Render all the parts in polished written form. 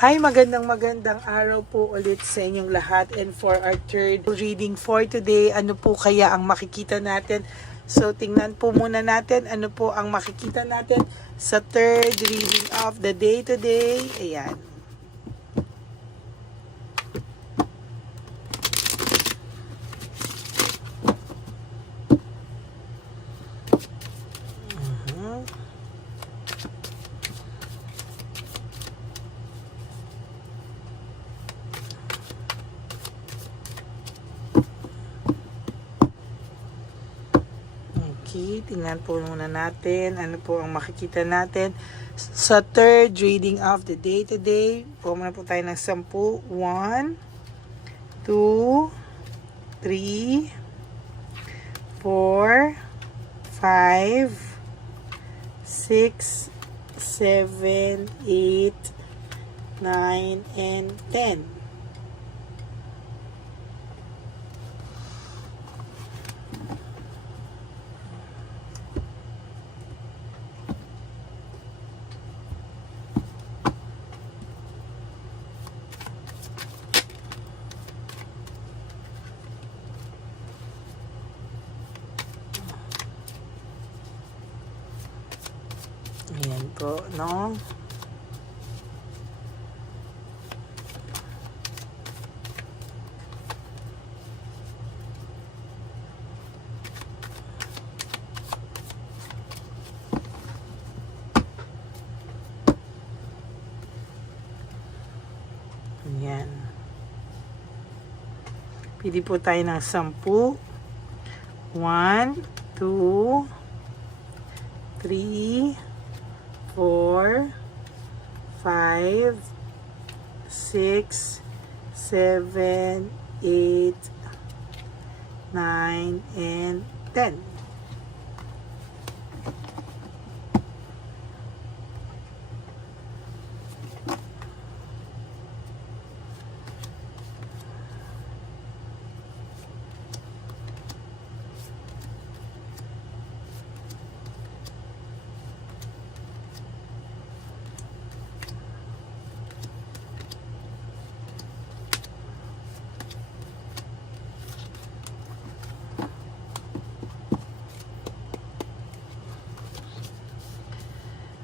Hi, magandang araw po ulit sa inyong lahat, and for our third reading for today, ano po kaya ang makikita natin? So tingnan po muna natin ano po ang makikita natin sa third reading of the day today. Ayan. Okay, tingnan po muna natin ano po ang makikita natin sa third reading of the day today. Po muna po tayo ng 10. 1, 2, 3, 4, 5, 6, 7, 8, 9, and 10. Ayan po, no? Ayan. Pili po tayo ng 10. 1, 2, 3, 4, 5, 6, 7, 8, 9, and 10.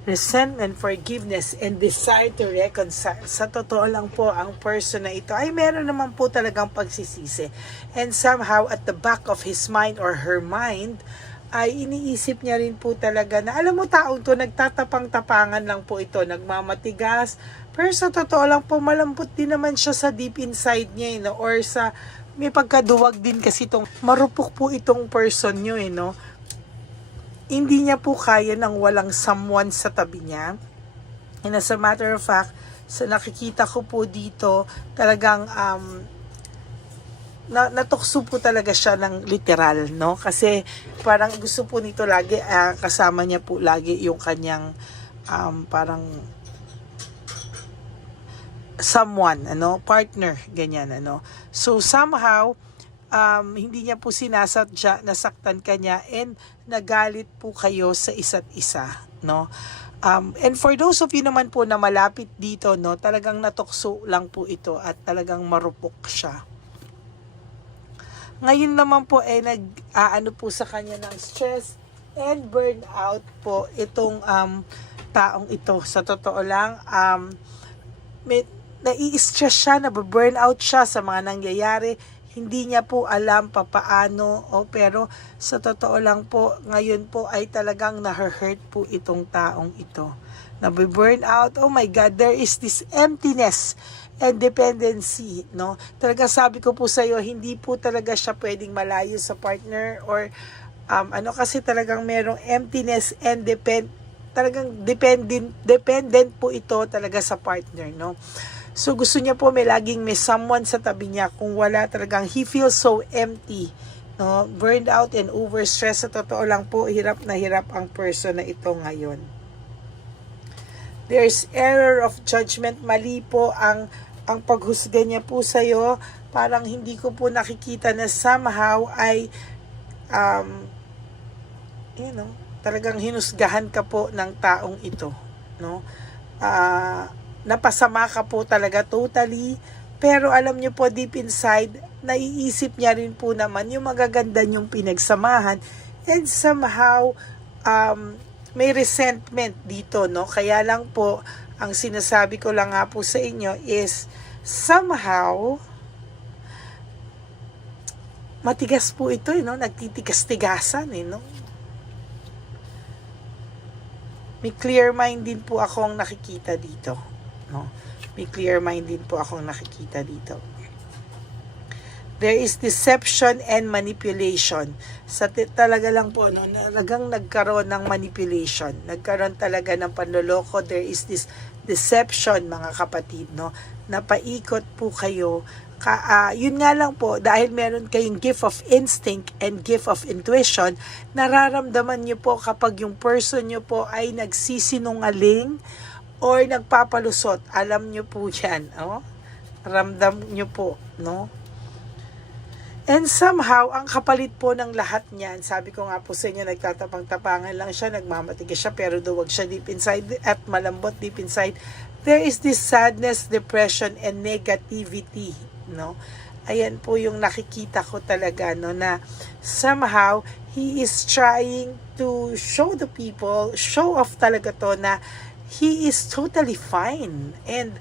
Resentment, forgiveness, and desire to reconcile. Sa totoo lang po, ang person na ito ay meron naman po talagang pagsisisi. And somehow, at the back of his mind or her mind, ay iniisip niya rin po talaga na, alam mo, taong to, nagtatapang-tapangan lang po ito, nagmamatigas. Pero sa totoo lang po, malambot din naman siya sa deep inside niya, no? Or sa, may pagkaduwag din kasi itong, marupok po itong person nyo, no? Hindi niya po kaya nang walang someone sa tabi niya. And as a matter of fact, sa nakikita ko po dito, talagang natukso po talaga siya ng literal, no? Kasi parang gusto po nito lagi, kasama niya po lagi yung kanyang parang someone, partner, ganyan, So somehow, hindi niya po sinasadya, nasaktan kanya, and nagalit po kayo sa isa't isa, no? And for those of you naman po na malapit dito, no, talagang natukso lang po ito at talagang marupok siya. Ngayon naman po nag-aano po sa kanya ng stress and burnout po itong taong ito. Sa totoo lang, may nai-stress siya, nababurnout siya sa mga nangyayari. Hindi niya po alam papaano, pero sa totoo lang po, ngayon po ay talagang na-hurt po itong taong ito. Nabiburn out, oh my God, there is this emptiness and dependency, no? Talaga sabi ko po sa iyo, hindi po talaga siya pwedeng malayo sa partner or kasi talagang merong emptiness and talagang dependent po ito talaga sa partner, no? So gusto niya po may someone sa tabi niya. Kung wala, talagang he feels so empty, no? Burned out and overstressed. Sa totoo lang po, hirap na hirap ang person na ito ngayon. There's error of judgment. Mali po ang paghusga niya po sa iyo. Parang hindi ko po nakikita na somehow ay talagang hinusgahan ka po ng taong ito, no? napasama ka po talaga totally. Pero alam nyo po, deep inside, naiisip niya rin po naman yung magaganda niyong pinagsamahan. And somehow, may resentment dito, no? Kaya lang po, ang sinasabi ko lang nga po sa inyo is, somehow, matigas po ito, no? Nagtitigas-tigasan, no? May clear mind din po akong nakikita dito, no? May clear mind din po akong nakikita dito. There is deception and manipulation. Talaga lang po, no, talagang nagkaroon ng manipulation. Nagkaroon talaga ng panloloko. There is this deception, mga kapatid, no? Napaikot po kayo. Yun nga lang po, dahil meron kayong gift of instinct and gift of intuition, nararamdaman nyo po kapag yung person nyo po ay nagsisinungaling or nagpapalusot. Alam nyo po yan, oh? Ramdam nyo po, no? And somehow, ang kapalit po ng lahat niyan, sabi ko nga po sa inyo, nagtatapang-tapangan lang siya, nagmamatigas siya, pero duwag siya deep inside at malambot deep inside. There is this sadness, depression, and negativity, no? Ayan po yung nakikita ko talaga, no, na somehow, he is trying to show the people, show off talaga to na he is totally fine. And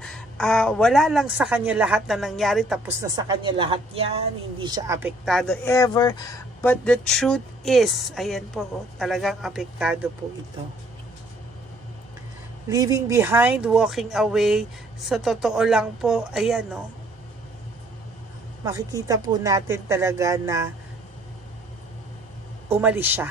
wala lang sa kanya lahat na nangyari, tapos na sa kanya lahat yan, hindi siya apektado ever. But the truth is, ayan po, talagang apektado po ito. Leaving behind, walking away, sa totoo lang po, ayan, no, makikita po natin talaga na umalis siya,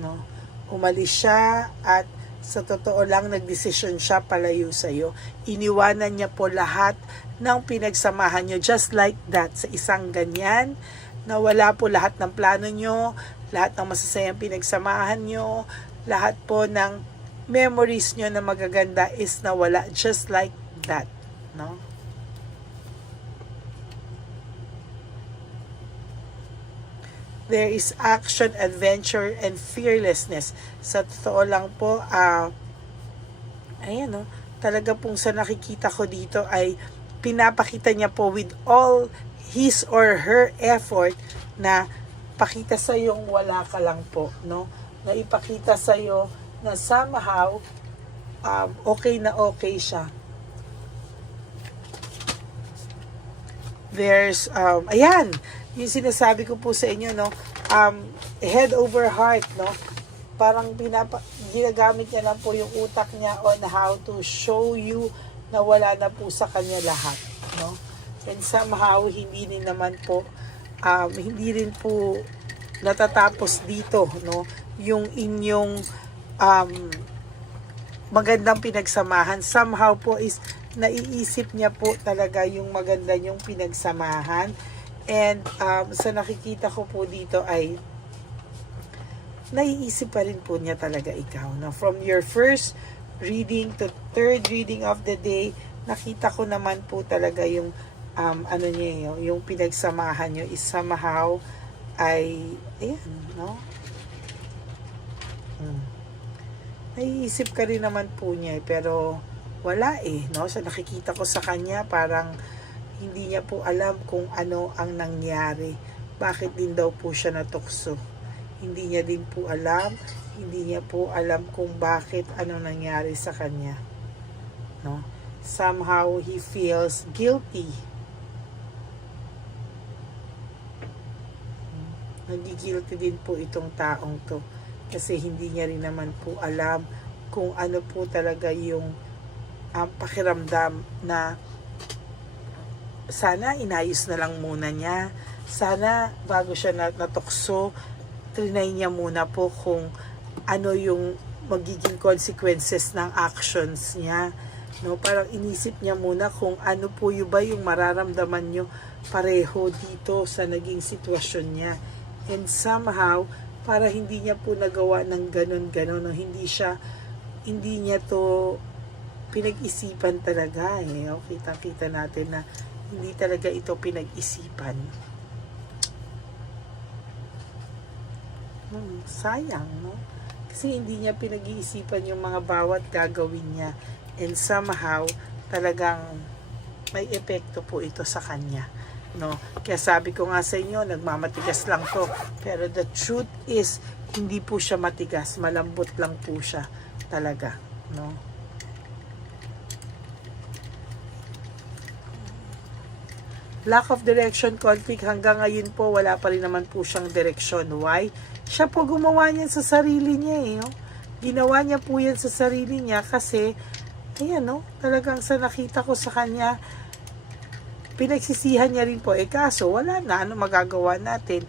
no? Umalis siya at sa totoo lang, nagdesisyon siya palayo sa'yo. Iniwanan niya po lahat ng pinagsamahan nyo. Just like that, sa isang ganyan, na wala po lahat ng plano nyo, lahat ng masasayang pinagsamahan nyo, lahat po ng memories nyo na magaganda is nawala. Just like that, no? There is action, adventure, and fearlessness. Sa totoo lang po, ayan, no, talaga pong sa nakikita ko dito ay pinapakita niya po with all his or her effort na pakita sa yung wala ka lang po, no? Na ipakita sa iyo na somehow okay na okay siya. There's ayan, yung sinasabi ko po sa inyo, no, head over heart, no, parang ginagamit niya lang po yung utak niya on how to show you na wala na po sa kanya lahat, no. And somehow hindi rin naman po hindi rin po natatapos dito, no, yung inyong magandang pinagsamahan. Somehow po is naiisip niya po talaga yung maganda niyong pinagsamahan. And sa nakikita ko po dito ay naiisip pa rin po niya talaga ikaw. Now, from your first reading to third reading of the day, nakita ko naman po talaga yung ano niya, yung pinagsamahan niyo is somehow ay ayan, no? Naiisip ka rin naman po niya, pero wala no? So nakikita ko sa kanya parang hindi niya po alam kung ano ang nangyari. Bakit din daw po siya natukso. Hindi niya din po alam. Hindi niya po alam kung bakit ano nangyari sa kanya. No? Somehow he feels guilty. Nagigilty din po itong taong to. Kasi hindi niya rin naman po alam kung ano po talaga yung pakiramdam na sana inayos na lang muna niya. Sana bago siya natukso, trinay niya muna po kung ano yung magiging consequences ng actions niya. No, parang inisip niya muna kung ano po yung mararamdaman niyo pareho dito sa naging sitwasyon niya. And somehow, para hindi niya po nagawa ng ganon-ganon, no, hindi niya to pinag-isipan talaga Kita-kita natin na hindi talaga ito pinag-isipan. Sayang, no? Kasi hindi niya pinag-iisipan yung mga bawat gagawin niya. And somehow, talagang may epekto po ito sa kanya, no? Kaya sabi ko nga sa inyo, nagmamatigas lang to, pero the truth is hindi po siya matigas, malambot lang po siya talaga, no? Lack of direction, conflict, hanggang ngayon po wala pa rin naman po siyang direksyon. Why? Siya po gumawa niyan sa sarili niya eh, no? Ginawa niya po yan sa sarili niya kasi ayan, no? Talagang sa nakita ko sa kanya, pinagsisihan niya rin po. Kaso, wala na. Ano magagawa natin?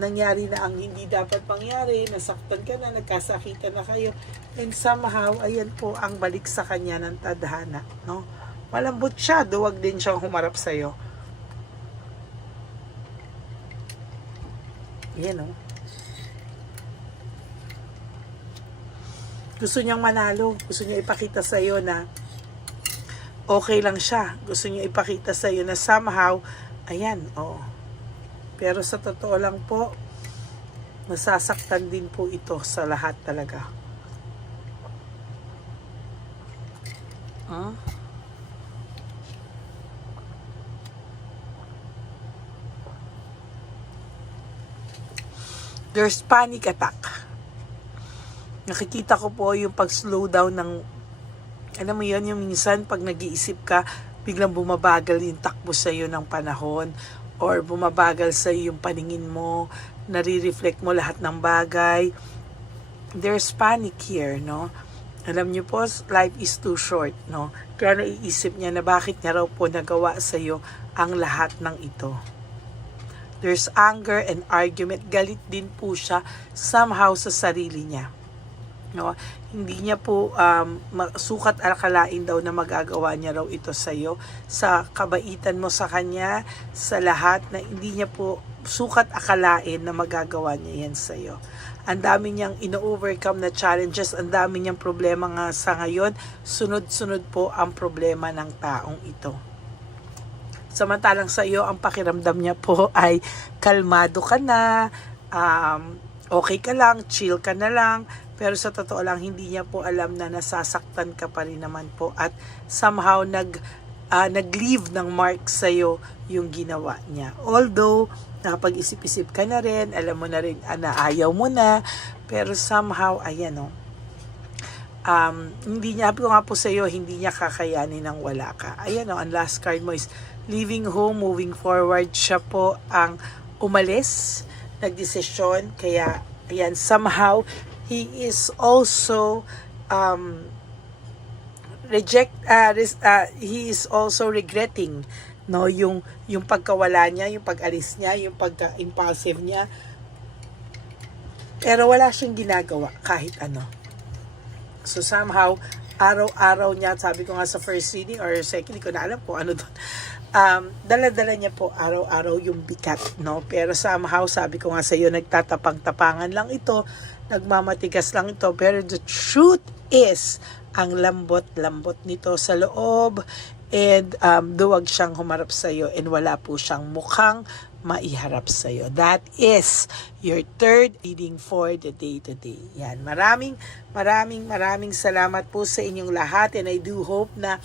Nangyari na ang hindi dapat mangyari. Nasaktan ka na, nagkasakitan na kayo. And somehow, ayan po ang balik sa kanya ng tadhana, no? Malambot siya. Duwag din siyang humarap sa'yo. Ayan, no? Gusto niyang manalo. Gusto niya ipakita sa'yo na okay lang siya. Gusto niya ipakita sa'yo na somehow, ayan, oo. Pero sa totoo lang po, nasasaktan din po ito sa lahat talaga. There's panic attack. Nakikita ko po yung pag-slow down ng, alam mo yun, yung minsan pag nag-iisip ka, biglang bumabagal yung takbo sa iyo ng panahon, or bumabagal sa iyo yung paningin mo, nare-reflect mo lahat ng bagay. There's panic here, no? Alam niyo po, life is too short, no? Kaya naiisip niya na bakit niya raw po nagawa sa iyo ang lahat ng ito. There's anger and argument. Galit din po siya somehow sa sarili niya. No, hindi niya po sukat akalain daw na magagawa niya raw ito sa iyo, sa kabaitan mo sa kanya, sa lahat, na hindi niya po sukat akalain na magagawa niya yan sa iyo. Ang dami niyang ino-overcome na challenges, ang dami niyang problema nga sa ngayon, sunod-sunod po ang problema ng taong ito. Samantalang sa iyo, ang pakiramdam niya po ay kalmado ka na, okay ka lang, chill ka na lang. Pero sa totoo lang, hindi niya po alam na nasasaktan ka pa rin naman po. At somehow, nag-leave ng mark sa iyo yung ginawa niya. Although, nakapag-isip-isip ka na rin, alam mo na rin na ayaw mo na. Pero somehow, ayan o. Hindi niya, ko nga po sa iyo, hindi niya kakayanin ng wala ka. Ayan o, ang last card mo is leaving home, moving forward. Siya po ang umalis, nagdesisyon. Kaya, ayan, somehow, he is also he is also regretting, no, yung pagkawala niya, yung pag-alis niya, yung pagka-impulsive niya. Pero wala siyang ginagawa kahit ano. So somehow araw-araw niya, sabi ko nga sa first reading or second, ko na alam po ano doon. Dala-dala niya po araw-araw yung bigat, no? Pero somehow, sabi ko nga sa iyo, nagtatapang-tapangan lang ito, nagmamatigas lang ito, pero the truth is, ang lambot-lambot nito sa loob, and duwag siyang humarap sa iyo, and wala po siyang mukhang maiharap sa iyo. That is your third reading for the day today. Yan, maraming salamat po sa inyong lahat, and I do hope na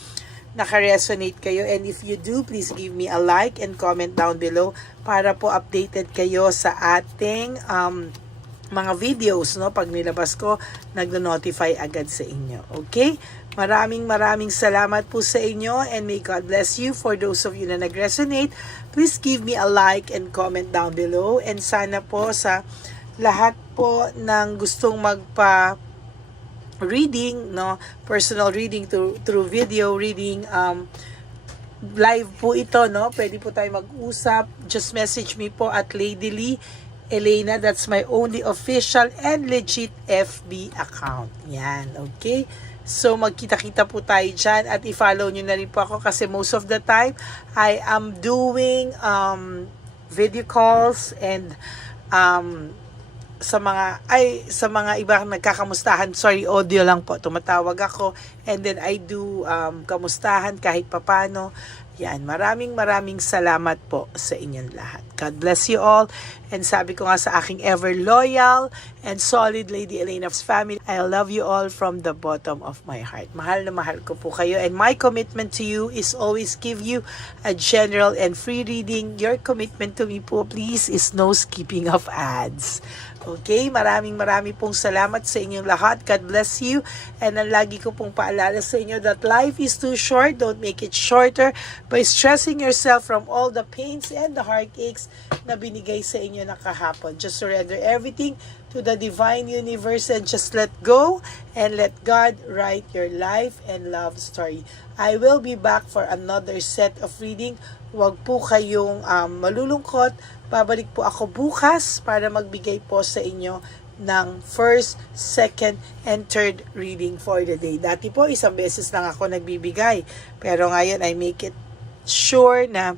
naka-resonate kayo, and if you do, please give me a like and comment down below para po updated kayo sa ating mga videos, no? Pag nilabas ko, nagno-notify agad sa inyo. Okay? Maraming salamat po sa inyo, and may God bless you. For those of you na nag-resonate, please give me a like and comment down below, and sana po sa lahat po ng gustong reading, no, personal reading through video reading, live po ito, no, pwede po tayo mag-usap. Just message me po at Lady Lee Elena. That's my only official and legit FB account. Yan, okay? So magkita-kita po tayo dyan, at i-follow nyo na rin po ako kasi most of the time I am doing video calls, and sa mga ibang nagkakamustahan, sorry, audio lang po, tumatawag ako, and then I do kamustahan kahit papano. Yan, maraming salamat po sa inyong lahat. God bless you all, and sabi ko nga sa aking ever loyal and solid Lady Elena's family. I love you all from the bottom of my heart. Mahal na mahal ko po kayo, and my commitment to you is always give you a general and free reading. Your commitment to me po, please, is no skipping of ads. Okay, maraming pong salamat sa inyong lahat. God bless you. And ang lagi ko pong paalala sa inyo that life is too short. Don't make it shorter by stressing yourself from all the pains and the heartaches na binigay sa inyo na kahapon. Just surrender everything to the divine universe and just let go and let God write your life and love story. I will be back for another set of reading. Huwag po kayong malulungkot. Babalik po ako bukas para magbigay po sa inyo ng first, second, and third reading for the day. Dati po, isang beses lang ako nagbibigay. Pero ngayon, I make it sure na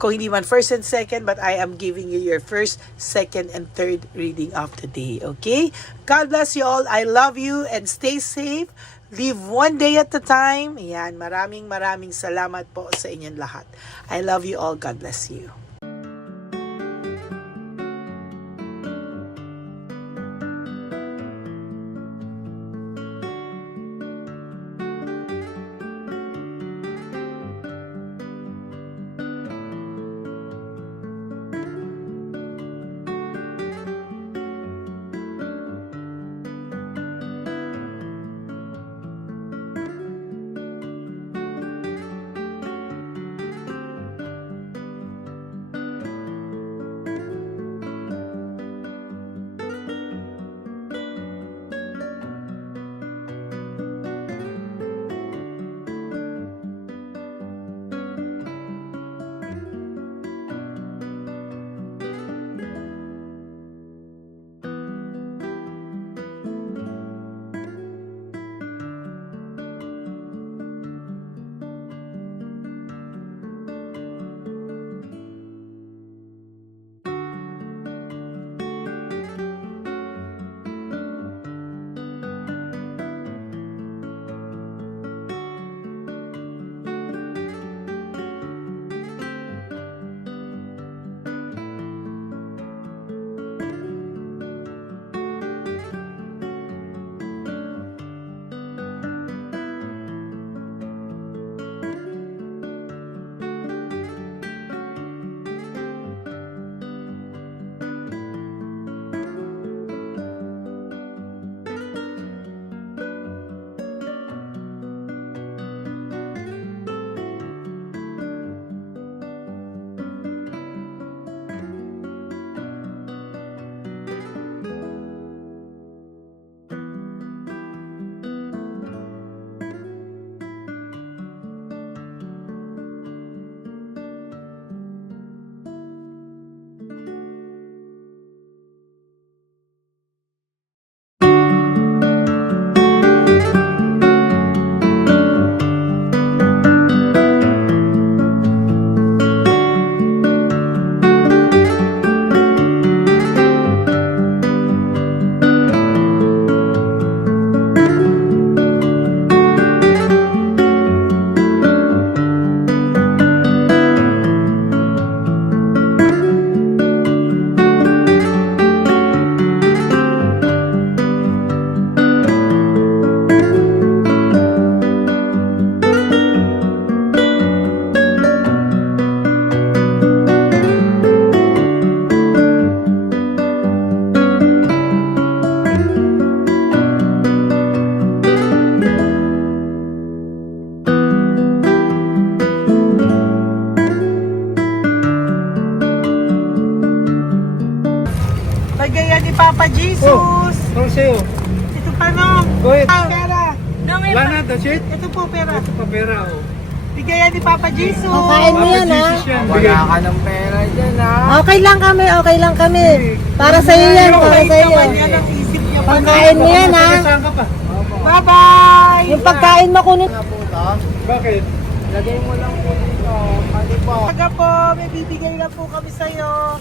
kung hindi man first and second, but I am giving you your first, second, and third reading of the day. Okay? God bless you all. I love you and stay safe. Live one day at a time. Ayan, maraming salamat po sa inyong lahat. I love you all. God bless you. Papa Jesus. Oh, sa'yo. Ito pa no. Go ahead. Pera. Wala na, that's it? Ito po pera. Ito pa pera, oh. Bigayan ni Papa Jesus. Kain mo yan, ha? Wala ka na. Okay lang kami. Para sa iyo yan, para sa iyo. Yan ang isip niya. Pagkain mo yan, ha? Saan ka pa? Bye-bye. Yung pagkain mo kunin. Bakit? Lagay mo lang po dito. Pati po. Pagka po, may bibigay lang po kami sa'yo.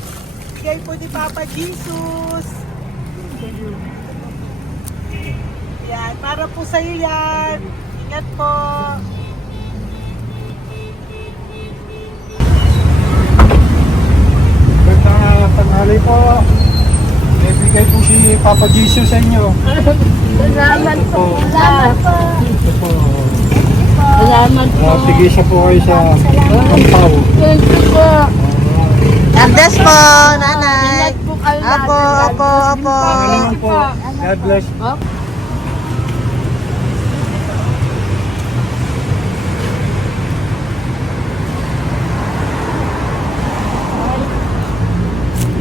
Bigay po ni Papa Jesus. Yan, para po sa'yo yan. Ingat po. Magandang tanghali po. May bigay bigay po si Papa Jesus sa inyo. Salamat po. Ito po. Salamat po. Tigisa po kayo sa Pampaw. Thank you po. God bless po, nanay. Ingat po kayo Apo, lahat. apo, apo. Ano naman po? God bless.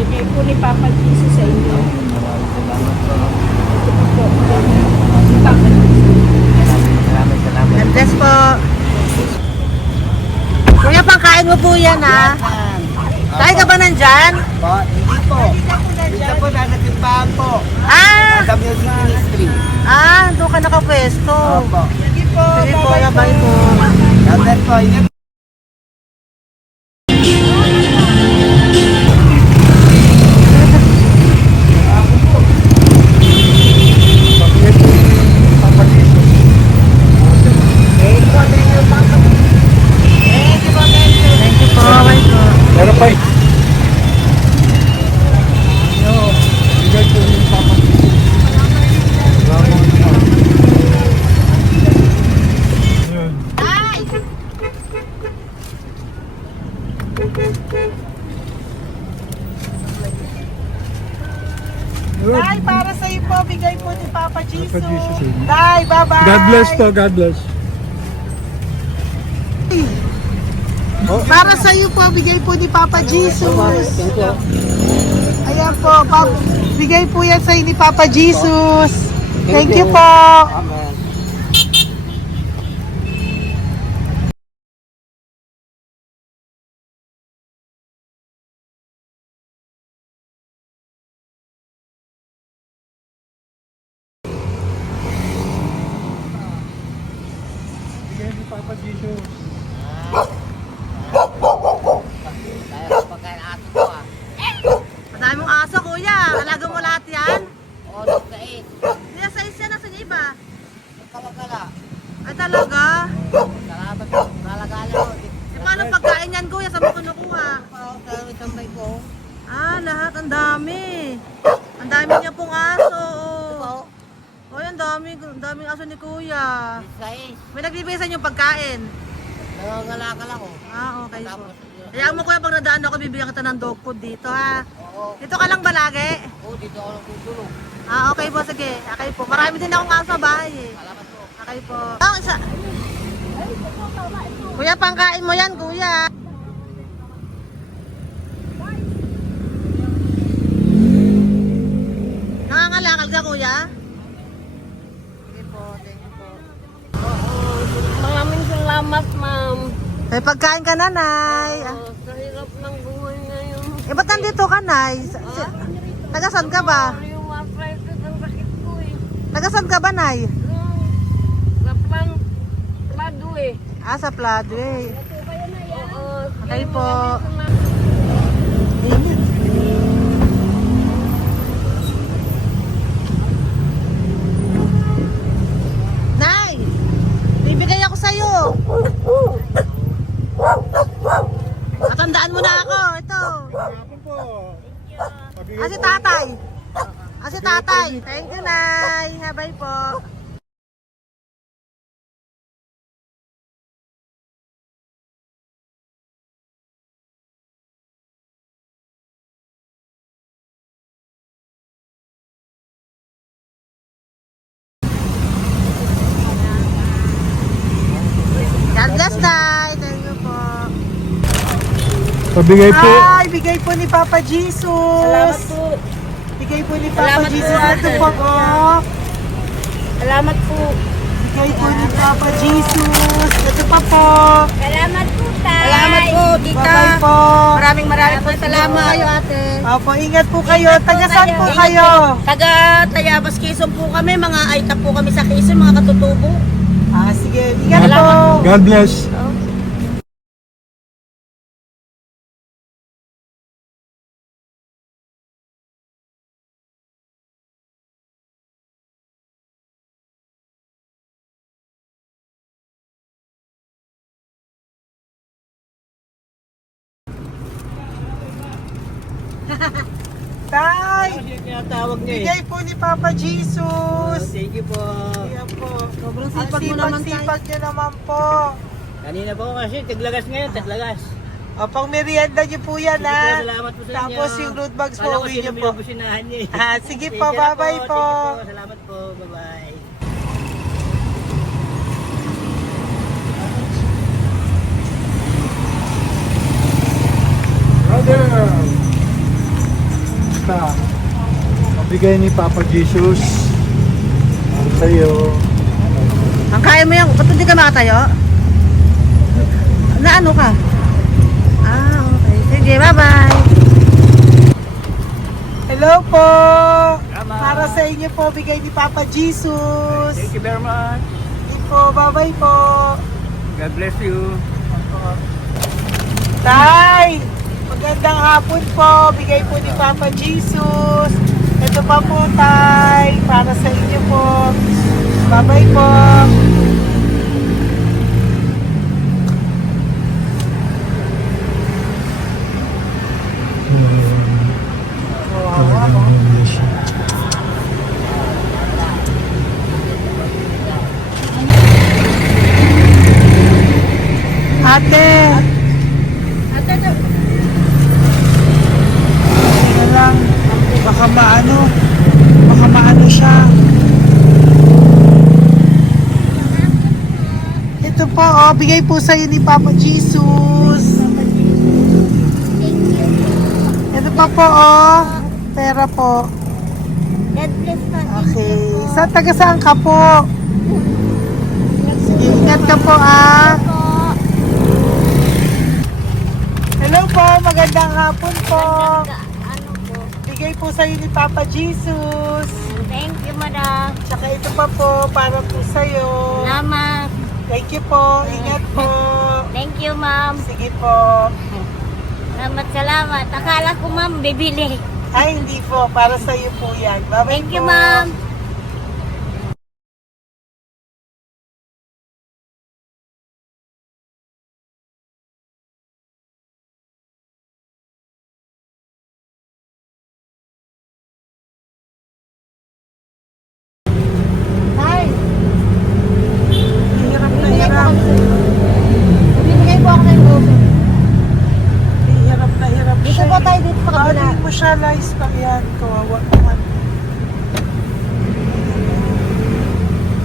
Bigay po ni Papa Jesus sa inyo. God bless po. Kuya, pangkain mo po yan, ha? Tayo ka ba nandyan? Hindi po. Dito po nagatimpahan po. Ah! Sa music ministry. Doon ka nakapwesto. Opo. Sige po, labay po. Dapat po, ingat. Bigay po si Papa Jesus. Thank you po, labay po. Meron pa eh. Bigay po ni Papa Jesus. Yun. Yun. Tay, para sa iyo po, bigay po ni Papa Jesus. Papa Jesus, eh. Tay, bye-bye. God bless po, God bless. Para sa iyo po, bigay po ni Papa Jesus. Ayan po, bigay po yan sa iyo ni Papa Jesus. Thank you po. Bigay ni Papa Jesus. Madami mong aso, kuya. Alaga mo lahat yan? Hindi, sa isa na sa iba. Ay, talaga? E, paano pagkain yan, kuya? Saan mo kinukuha? Lahat. Ang dami. Ang dami niya pong aso. Oy, ang daming aso ni kuya. May nagbibigay sa inyo pagkain? Okay po. Kaya mo kuya, pag nadaan ako, bibigyan kita ng dog food dito, ha? Dito ka lang ba lagi? Okay po, sige. Okay po. Marami din akong aso sa bahay, eh. Okay po. Isa. Kuya, pangkain mo yan, kuya. Nangangalakal ka, kuya? Sige po, thank you po. Maraming salamat, ma'am. May pagkain ka, nanay. Sa hirap ng buhay ngayon. Ba't nandito ka, nay? Tagasan ka ba? Yung arthritis ang sakit ko eh. Tagasan ka ba, nay? Sa plado eh. Sa Pladway. Oo. Okay po. Nay! Bibigay ako sa'yo. Matandaan mo na ako. Ito. Hapon po. Si tatay. Si tatay. Thank you, Nay. Habay po. God bless, Nay. Thank you po. Pabigay po. Ay, bigay po ni Papa Jesus. Salamat po. Bigay po ni Papa Salamat po, Jesus. Ito ate. po, oh. Salamat po. Bigay po ni Papa Jesus. Ito pa po. Salamat po, tay. Salamat po, tita. Bye-bye po. Maraming po salamat. Kayo, ate. Opo, ingat po kayo. Taga saan po kayo? Taga Tayabas, Quezon po kami. Mga aita po kami sa Quezon, mga katutubo. Sige, ingat po. God bless. Tay, Ay, Kasi yung tinatawag niya eh. bigay po ni Papa Jesus. Thank you po. Ayan po. Sobrang Ang sipag mo naman tayo. sipag nyo naman po. Kanina po kasi, taglagas ngayon, taglagas. O, pang merienda nyo po yan, Sige po, ha? salamat po sa inyo. Tapos yung road bags po, Kala ko uwi sino nyo po. binubusinahan niya eh. Ah, sige po, na bye-bye po. Sige po, salamat po, bye-bye. Brother! Basta, mabigay ni Papa Jesus para sa'yo. Ang kaya mo yan, ba't hindi ka makatayo? Na ano ka? Ah, okay. Sige, bye-bye. Hello po. Tama. Para sa inyo po, bigay ni Papa Jesus. Thank you very much. Sige po, bye-bye po. God bless you. Tay, magandang hapon po. Bigay po ni Papa Jesus. Ito pa po, Tay. Para sa inyo po. Bye-bye po. Ate. Teka lang. Baka maano siya. Ito po, oh, bigay po sa'yo ni Papa Jesus. Ito pa po, oh. Pera po. God bless po. Okay. Taga saan ka po? Sige, ingat ka po, ah. Hello po, magandang hapon po. Ano po? Bigay po sa'yo ni Papa Jesus. Thank you, madam. Tsaka ito pa po, para po sa'yo. Salamat. Thank you po, ingat po. Thank you, ma'am. Sige po. Salamat. Akala ko, ma'am, bibili. Ay, hindi po, para sa'yo po yan. Bye-bye Thank you, po. ma'am. Hi. Hirap na hirap. Bibigay po ako ng goso. Hirap na hirap Dito siya. ba tayo dito sa kabila? Hindi mo siya lies pa yan. Kawawa naman.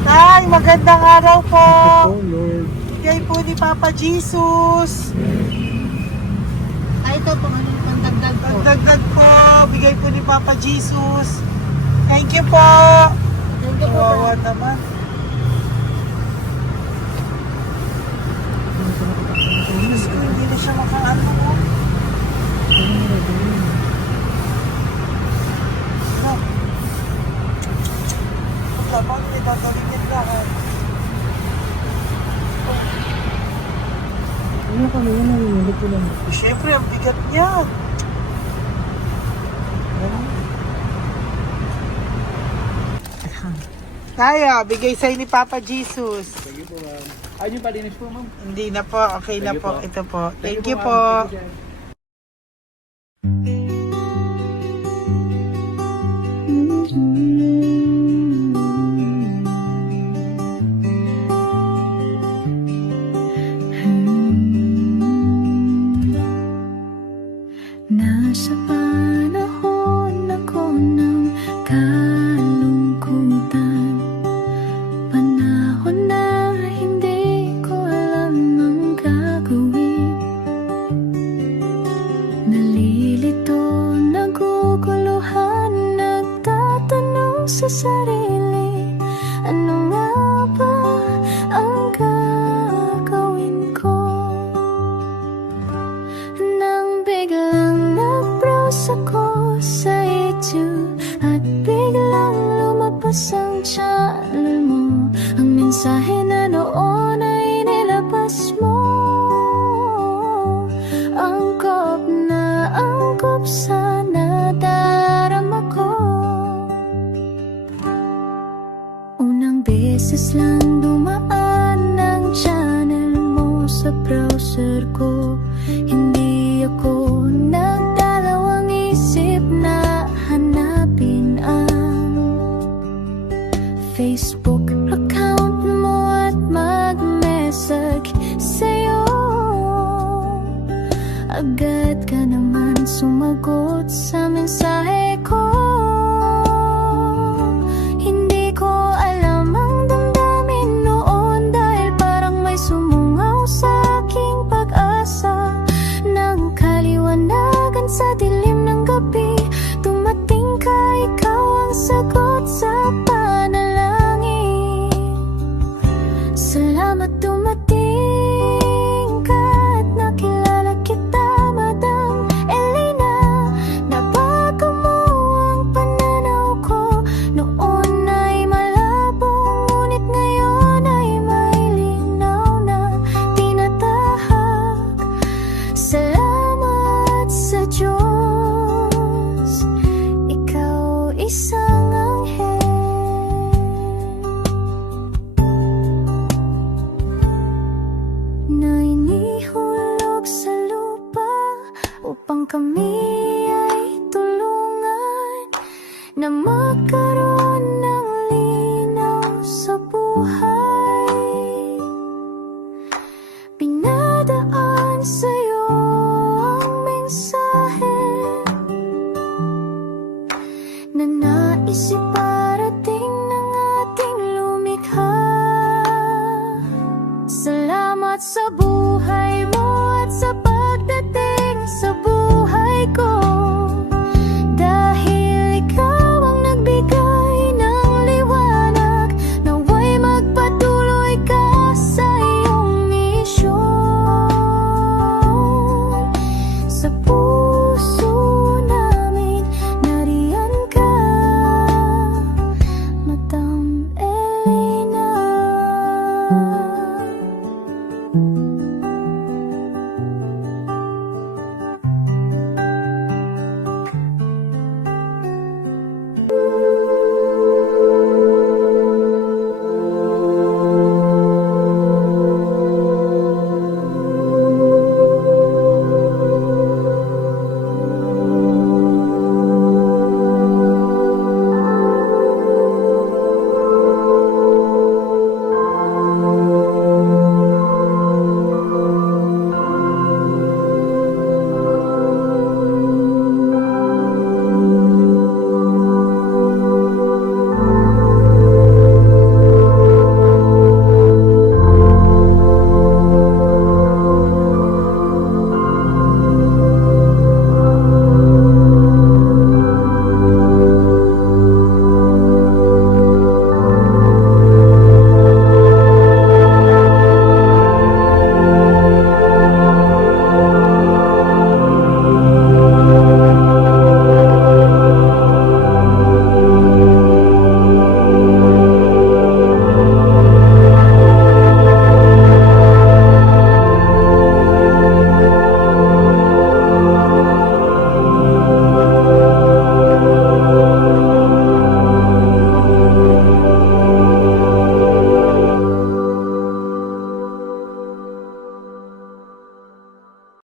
Tay, magandang araw po. Oh Lord. Bigay po ni Papa Jesus. Ay, ito po, ano yung pandagdag po. Dagdag po. Bigay po ni Papa Jesus. Thank you po. Thank you po. Kawawa naman. Diyos ko, hindi na siya makaano po. Ano? Wala pa, hindi tatawagin lahat. Ano kami yun, nalilito ko lang. Siyempre, ang bigat niyan. Tayo, bigay sa'yo ni Papa Jesus. Sige po, ma'am. Ayun yung palinis po, ma'am. Hindi na po, okay na Thank you po. po. Ito po. Thank you ma'am. po. Thank you, sir. Nasa panahon ako ng kalungkutan, panahon na hindi ko alam ang gagawin. Nalilito, naguguluhan, nagtatanong sa sarili, ano nga ba ang gagawin ko? Nang biglang nag-browse ako sa YouTube at biglang lumabas ang channel mo, ang mensahe na noon ay nilabas mo. Angkop sa nadarama ko. Unang beses lang dumaan ang channel mo sa browser ko. Hindi ako nagdalawang isip na hanapin agad ka naman sumagot sa mensahe ko. Hindi ko alam ang damdamin noon, dahil parang may sumungaw sa aking pag-asa. Nang kaliwanagan sa dilim ng gabi, dumating ka, ikaw ang sagot sa panalangin. Salamat dumating ka at nakilala kita, Madam Elena. Nabago mo ang pananaw ko. Noon ay malabo, ngunit ngayon ay may linaw na tinatahak. Salamat sa Diyos, ikaw isang anghel na inihulog sa lupa upang kami ay tulungan na magkaroon ng linaw sa buhay. Pinadaan